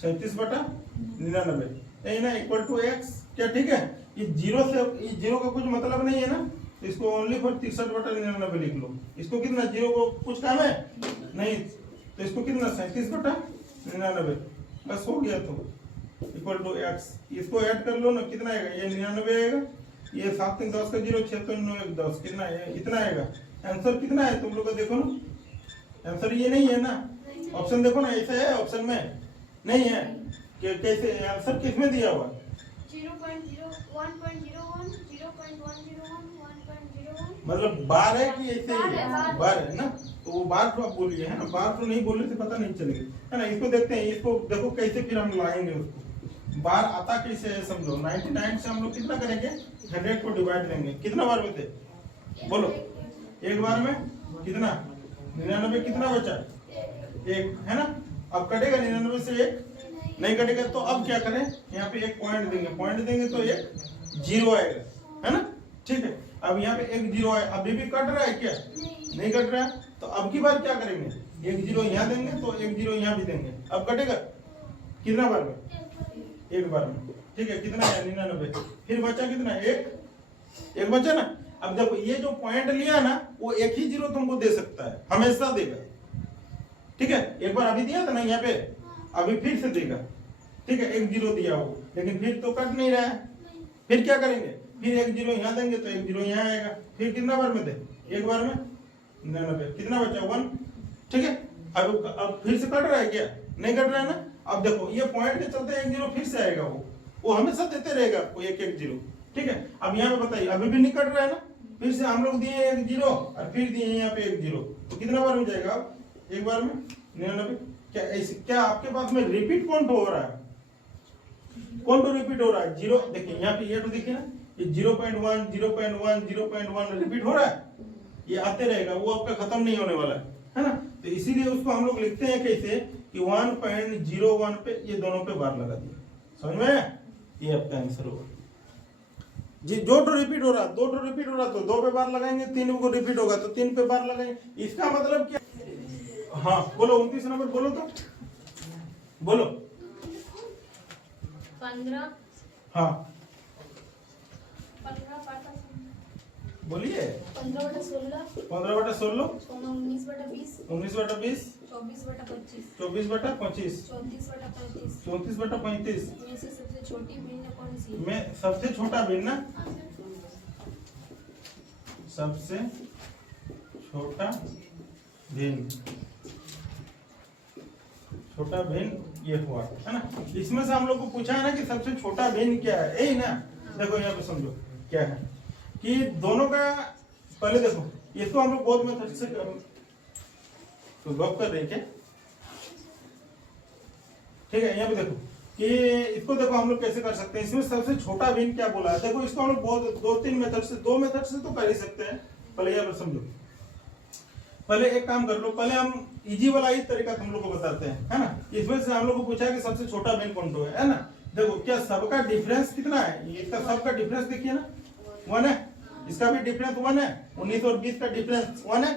37/99, यही ना, इक्वल टू x, क्या ठीक है। ये 0 से, ये 0 का कुछ मतलब नहीं है ना, तो इसको ओनली फॉर 63/99 लिख लो। इसको कितना, 0 को कुछ काम है नहीं, तो इसको कितना 37/99 बस हो गया। तो इक्वल टू x, इसको ऐड कर लो ना, कितना आएगा, ये 99 आएगा, ये 7 3 10 का 0 6 3 9 1 10, कितना है, इतना आएगा। आंसर कितना है तुम लोग का देखो ना, आंसर ये नहीं है ना। ऑप्शन देखो ना, ऐसे है ऑप्शन में नहीं है कि कैसे आंसर किस में दिया हुआ, 0.01.01, 0.101, 1.01। मतलब बार है कि ऐसे ही है, बार है। बार है ना। तो वो बार तो आप बोलिए है ना, बार तो नहीं बोलने से पता नहीं चलेगा, है ना। इसको देखते हैं, इसको देखो कैसे फिर हम लाएंगे उसको। बार आता कैसे है समझो। 99 से हम लोग कितना करेंगे, 100 को डिवाइड देंगे। कितना बार में थे बोलो, एक बार में कितना 99, कितना बचा, एक, है ना। अब कटेगा 99 से एक नहीं कटेगा, तो अब क्या करें, यहाँ पे एक पॉइंट देंगे तो एक 0 आएगा, है ना, ठीक है। अब यहाँ पे एक 0 है, अभी भी कट रहा है क्या, नहीं कट रहा है, तो अब की बार क्या करेंगे, एक 0 यहाँ देंगे तो एक 0 यहाँ भी देंगे। अब कटेगा कितना बार में, एक बार में, ठीक है। कितना है 99, फिर बचा कितना, एक बचा ना। अब देखो ये जो पॉइंट लिया ना, वो एक ही 0 तुमको दे सकता है, हमेशा देगा, ठीक है। एक बार अभी दिया था ना यहाँ पे, अभी फिर से देगा, ठीक है। एक 0 दिया हो, लेकिन फिर तो कट नहीं रहा है, फिर क्या करेंगे, फिर एक 0 यहाँ देंगे तो एक 0 यहाँ आएगा। फिर कितना बार में थे, एक बार में 99, कितना बचा 1, ठीक है। अब फिर से कट रहा है क्या, नहीं कट रहा है ना। अब देखो ये पॉइंट के चलते एक 0 फिर से आएगा, वो हमेशा देते रहेगा आपको एक 0, ठीक है। अब यहाँ पे बताइए, अभी भी नहीं कट रहा है ना, फिर से हम लोग दिए एक 0 और फिर दिए यहाँ पे एक 0, तो कितना बार हो जाएगा, एक बार में 99। क्या ऐसे, क्या आपके पास में रिपीट कौन तो हो रहा है, कौन तो रिपीट हो रहा है, 0, देखिए यहाँ पे ये तो देखिए ना, ये 0.1 0.1 0.1 रिपीट हो रहा है, ये आते रहेगा, वो आपका खत्म नहीं होने वाला है ना। तो इसीलिए उसको हम लोग लिखते हैं कैसे कि 1.01 पे ये दोनों पे बार लगा दिया, समझ में, ये आपका आंसर होगा जी। जो तो रिपीट हो रहा, 2 तो रिपीट हो रहा तो 2 पे बार लगाएंगे, 3 को रिपीट होगा तो 3 पे बार लगाएंगे। इसका मतलब क्या, हाँ बोलो 29 नंबर बोलो तो, बोलो 15, हाँ बोलिए 15/16, 15/16, 19/20, 19/20, 24/25, 24/25, 34/35। 34/35 में से सबसे छोटी भिन्न कौन सी है? में सबसे छोटा भिन्न, सबसे छोटा भिन्न, छोटा भिन्न ये हुआ है ना। इसमें से हम लोग को पूछा है ना कि सबसे छोटा भिन्न क्या है, यही ना। देखो यहाँ पे समझो क्या है कि दोनों का, पहले देखो इसको हम लोग बहुत मेथड से तो गप कर रहे हैं क्या, ठीक है। यहाँ पे देखो कि इसको देखो हम लोग कैसे कर सकते हैं, इसमें सबसे छोटा भिन्न क्या बोला है। देखो इसको हम लोग बहुत 2-3 मेथड से, 2 मेथड से तो कर ही सकते हैं। पहले यहाँ पे समझो, पहले एक काम कर लो, पहले हम इजी वाला ही तरीका तुम लोग को बताते हैं, है ना। इसमें से हम लोग को पूछा है कि सबसे छोटा भिन्न कौन तो है ना। देखो क्या सबका डिफरेंस कितना है, इसका सबका डिफरेंस देखिए ना 1 है, इसका भी डिफरेंस 1 है, 19 और 20 का डिफरेंस 1 है,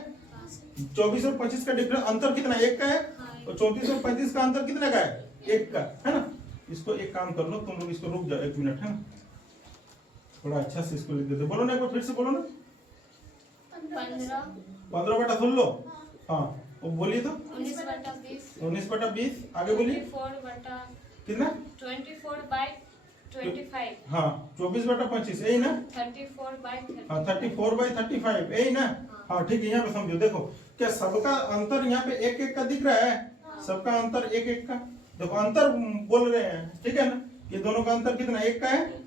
24 और 25 का डिफरेंस अंतर कितना, 1 का है, और 34 और 35 का अंतर कितने का है, 1 का, है ना। इसको एक काम कर लो तुम लोग, इसको रुक जाओ 1 मिनट है ना, थोड़ा अच्छा से इसको लिख देते। बोलो ना एक बार फिर से बोलो ना। 15/16। हाँ वो बोलिए तो 19/20। 19/20। आगे बोलिए 24/। कितना? 24/25। हाँ 24/25 यही ना। 34/30। हाँ 34/35 यही ना। हाँ ठीक है, यहाँ पे समझो। देखो क्या सबका अंतर यहाँ पे एक एक का दिख रहा है? सबका अंतर एक एक का, देखो अंतर बोल रहे हैं, ठीक है ना। ये दोनों का अंतर कितना? 1 का है।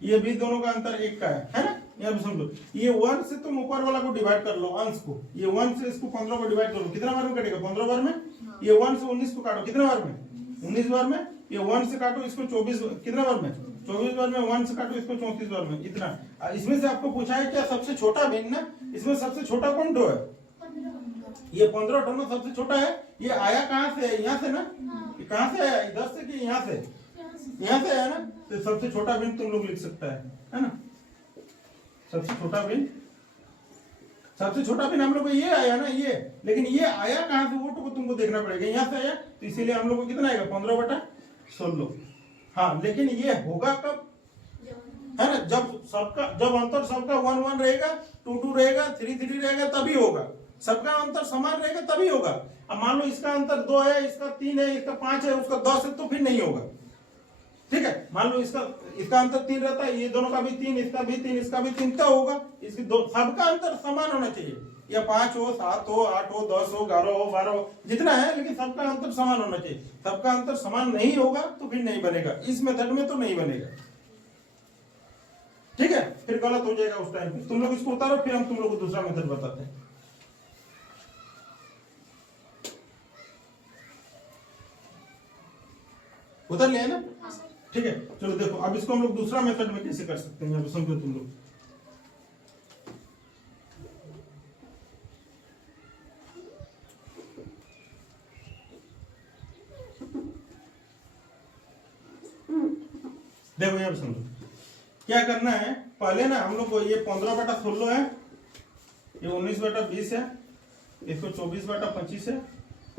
ये भी दोनों का अंतर 1 का है ना। यहाँ पे समझो, ये 1 से तुम ऊपर वाला को डिवाइड कर लो, अंश को। ये 1 से इसको 15 को डिवाइड कर लो, कितना बार में कटेगा? 15 बार में। ये 1 से 19 को काटो, कितना बार में? 19 बार में। ये 1 से काटो इसको 24, कितना बार में? 24 बार में। 1 से काटो इसको 34 बार में। इतना। इसमें से आपको पूछा है क्या सबसे छोटा भिन्न ना, इसमें सबसे छोटा कौन ठो है? ये 15 ठो ना सबसे छोटा है। ये आया कहाँ से है? यहाँ से ना। ये कहाँ से आया? इधर से कि यहाँ से? यहाँ से आया ना। तो सबसे छोटा भिन्न तुम लोग लिख सकता है ना। सबसे छोटा भिन्न, सबसे छोटा भिन्न हम लोग को ये आया ना, ये। लेकिन ये आया कहाँ से वो तो तुमको देखना पड़ेगा। यहाँ से आया तो इसीलिए हम लोग को कितना आएगा? 15/16। हाँ लेकिन ये होगा कब? है ना, जब अंतर सबका 1 1 रहेगा, 2 2 रहेगा, 3 3 रहेगा, तभी होगा। सबका अंतर समान रहेगा तभी होगा। अब मान लो इसका अंतर 2 है, इसका 3 है, इसका 5 है, उसका 10 है, तो फिर नहीं होगा। ठीक है, मान लो इसका अंतर 3 रहता है, ये दोनों का भी 3, इसका भी 3, इसका भी 3, तो होगा। इसकी सबका अंतर समान होना चाहिए, या 5 हो, 7 हो, 8 हो, 10 हो, 11 हो, 12 हो, जितना है, लेकिन सबका अंतर समान होना चाहिए। सबका अंतर समान नहीं होगा तो फिर नहीं बनेगा, इस मेथड में तो नहीं बनेगा। ठीक है, फिर गलत हो जाएगा उस टाइम पे। तुम लोग इसको उतारो, फिर हम तुम लोग को दूसरा मेथड बताते हैं। उतर लिया है ना। ठीक है, चलो देखो अब इसको हम लोग दूसरा मेथड में कैसे कर सकते हैं, यहाँ पे समझो तुम लोग। देखो यहाँ पे समझो क्या करना है। पहले ना हम लोग को ये 15/16 है, ये 19/20 है, इसको 24/25 है,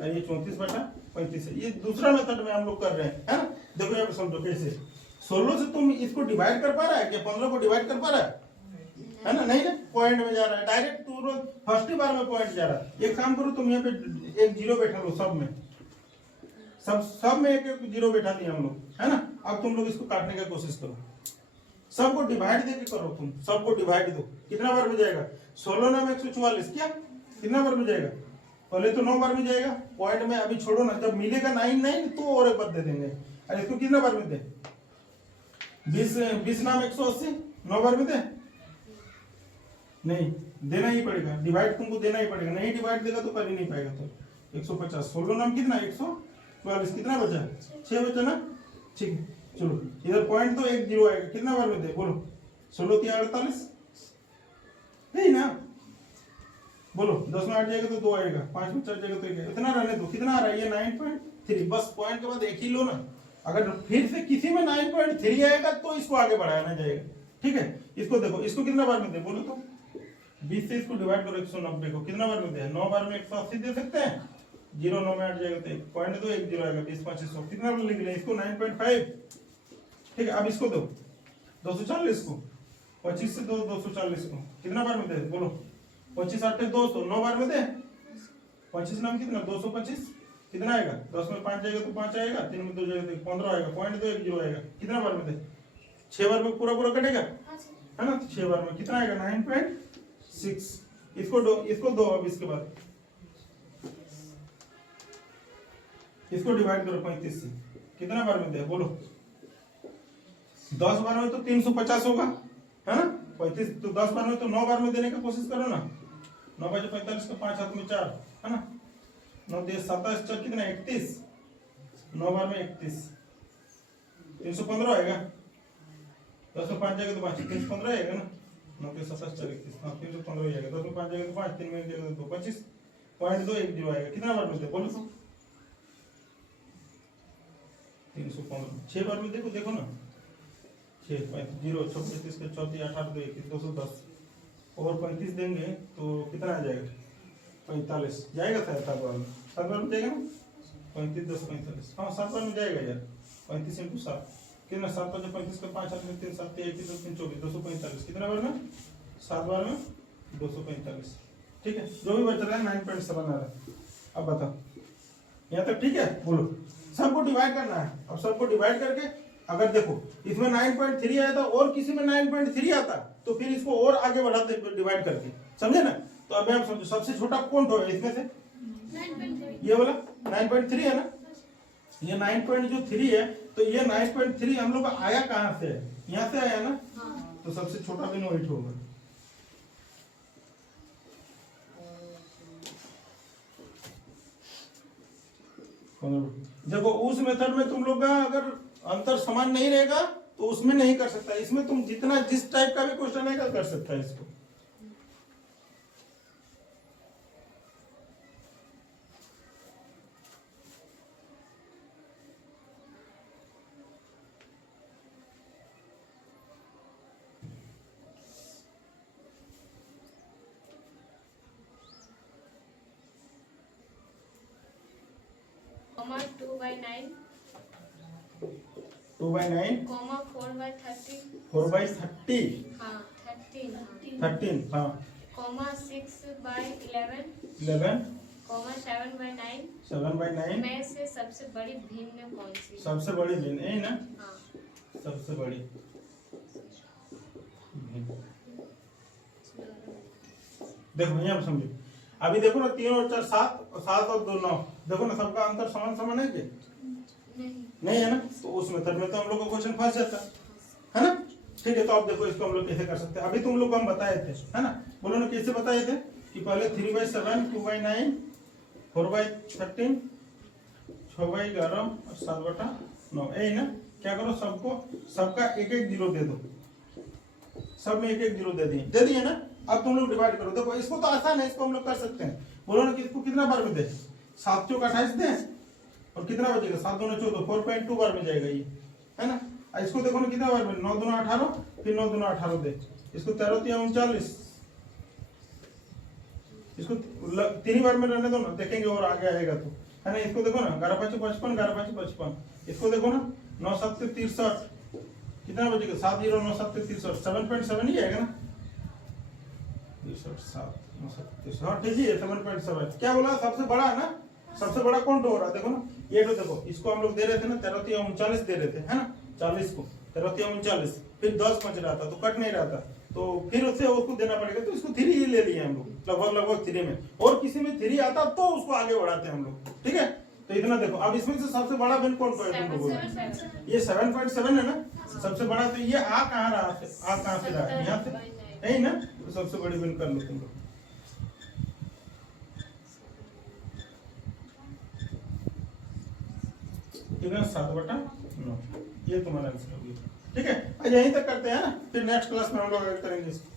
और ये 34/35 है। ये दूसरा मेथड में हम लोग कर रहे हैं, है ना। देखो यहाँ पे समझो कैसे। 16 से तुम इसको डिवाइड कर पा रहा है क्या? 15 को डिवाइड कर पा रहा है ना? नहीं ना, पॉइंट में जा रहा है डायरेक्ट, तुरंत फर्स्ट ही बार में पॉइंट जा रहा है। एक काम करो, तुम यहाँ पे एक 0 बैठा लो, सब में सब में एक एक 0 बैठा दिया हम लोग, है ना। अब तुम लोग इसको काटने का कोशिश करो, सबको डिवाइड देके करो। तुम सबको डिवाइड दो, कितना बार में जाएगा? 16 नाम 144, क्या कितना बार में जाएगा? पहले तो 9 बार में जाएगा। पॉइंट में अभी छोड़ो ना, जब मिलेगा 9 9 तो और एक बार दे देंगे। अरे इसको कितना बार में दे? 20 नाम 180, 9 बार में दे? नहीं, देना ही पड़ेगा, डिवाइड तुमको देना ही पड़ेगा। नहीं डिवाइड देगा तो कर ही नहीं पाएगा। तो 150, 16 नाम कितना? 144, कितना बचा? 6 बचा ना। ठीक है, चलो इधर पॉइंट तो 1 0 आएगा, कितना बार में दे? बोलो 16 3 48 नहीं ना। बोलो 10 में 8 जाएगा तो 2 आएगा, 5 में 4 जाएगा तो 1, इतना रहने दो। कितना आ रहा है? ये 9.3। बस पॉइंट के बाद एक ही लो ना। अगर फिर से किसी में 9.3 आएगा तो इसको आगे बढ़ाना जाएगा। ठीक है, इसको देखो, इसको कितना बार में दे? बोलो तो 20 से इसको डिवाइड करो 190 को, कितना बार में दे? 9 बार में 180 दे सकते हैं। 0 9 में 8 जाएगा तो 1 पॉइंट दो, 1 0 आएगा, 20 5 100, कितना बार लिख लें इसको? 9.5। ठीक है, अब इसको दो 240 को, 25 से 240 को, कितना बार में दे? बोलो 25 8 200, 9 बार में दे। 25 नाम कितना? 225, कितना आएगा? 10 में 5 जाएगा तो 5 आएगा, 3 में 2 जाएगा तो 15 आएगा, पॉइंट दो 1 0 आएगा, कितना बार में दे? 6 बार में पूरा कटेगा, है ना। 6 बार में कितना आएगा? 9.6। इसको दो अब इसके बाद इसको डिवाइड करो 35 से, कितना बार में दे? बोलो 10 बार में तो 350 होगा, है ना। 35 तो 10 बार में तो 9 बार में देने की कोशिश करो ना। 9 बजे 45 का 5 हाथ में 4, है ना। 9 10 27 4 कितना? 31। 9 बार में 31, 315 आएगा। 10 में 5 जाएगा तो 5, 315 आएगा ना। 9 के 27 4 31, हाँ 315 आएगा। 10 में 5 जाएगा तो 5, 3 में जाएगा तो 25, पॉइंट दो 1 0 आएगा, कितना बार में दे? बोलो तो 315। 6 बार में देखो ना, 6 0 36 के 34 18 2 21 210 और 35 देंगे तो कितना आ जाएगा? 45 जाएगा। 7 बार में जाएगा ना। 35 10 45, हाँ 7 बार में जाएगा यार। 35 × 7 कितना, 7 5 35 का 5 8 3 7 1 2 3 24 245, कितना बार में, 7 बार में 245। ठीक है, जो भी बच रहा है 9.7 आ रहा है। अब बताओ यहाँ तक ठीक है, बोलो। सबको डिवाइड करना है। अब सबको डिवाइड करके अगर देखो इसमें 9.3 आया था और किसी में 9.3 आता तो फिर इसको और आगे बढ़ाते डिवाइड करके, समझे ना। तो अभी हम समझो सबसे छोटा कौन होगा इसमें से, 9.3 ये वाला 9.3 है ना, ये 9.3 है। तो ये 9.3 हम लोग का आया कहाँ से है, यहाँ से आया ना, तो सबसे छोटा भी 9 होगा। देखो उस मेथड में तुम लोग का अगर अंतर समान नहीं रहेगा तो उसमें नहीं कर सकता, इसमें तुम जितना जिस टाइप का भी क्वेश्चन है कर सकता है इसको। कॉमा 2/9 2/9 कॉमा 4/30 4/30 हाँ 13 13 हाँ कॉमा 6/11 11 कॉमा 7/9 7/9 में से सबसे बड़ी भिन्न कौन सी? सबसे बड़ी भिन्न है ना, हाँ सबसे बड़ी देखो यहाँ समझो। अभी देखो ना 3 और 4 7 और 7 और 2 9, देखो ना सबका अंतर समान समान है क्या, नहीं नहीं है ना। तो उस मेथड में तो हम लोग का क्वेश्चन फंस जाता है ना। ठीक है, तो अब देखो इसको हम लोग कैसे कर सकते हैं। अभी तुम लोग को हम बताए थे है ना, बोलो ना कैसे बताए थे कि पहले 3/7 2/9 4/13 6/11 और 7/9 यही ना। क्या करो सबको सबका एक एक जीरो दे दो, सब में एक एक जीरो दे दिए ना। अब तुम लोग डिवाइड करो, देखो इसको तो आसान है, इसको हम लोग कर सकते हैं। बोलो ना कि इसको कितना बार में दे, 7 चौक 28 दे और कितना बचेगा 7 दूना 14 4.2 बार में जाएगा ये, है ना। इसको देखो ना कितना बार में 9 दूना 18 फिर 9 दूना 18 दे, इसको 13 3 39, इसको 3 बार में रहने दो ना, देखेंगे और आगे आएगा तो, है ना। इसको देखो ना 11 5 55 11 5 55, इसको देखो ना 9 7 63, कितना बचेगा 7 0 9 7 63 7.7 ही आएगा ना, 7 9 7 हाँ ठीक है 7.7। क्या बोला सबसे बड़ा है ना, सबसे बड़ा कौन हो रहा है, देखो ना ये तो देखो इसको हम लोग दे रहे थे ना 13 3 39 दे रहे थे, है ना 40 को 13 3 39, फिर 10 बच रहा था तो कट नहीं रहा था, तो फिर उससे उसको देना पड़ेगा, तो इसको 3 ही ले लिए हम लोग लगभग 3 में, और किसी में 3 आता तो उसको आगे बढ़ाते हैं हम लोग। ठीक है, तो इतना देखो। अब इसमें से सबसे बड़ा बिन कौन सा है तुम लोगों को, ये 7.7 है ना सबसे बड़ा। तो ये आ कहाँ रहा, आ कहाँ से रहा, यहाँ से यही ना, तो सबसे बड़ी बिन कर लो तुम लोग। कितना 7/9, ये तुम्हारा आंसर होगी। ठीक है, आज यहीं तक करते हैं ना, फिर नेक्स्ट क्लास में हम लोग करेंगे इसको।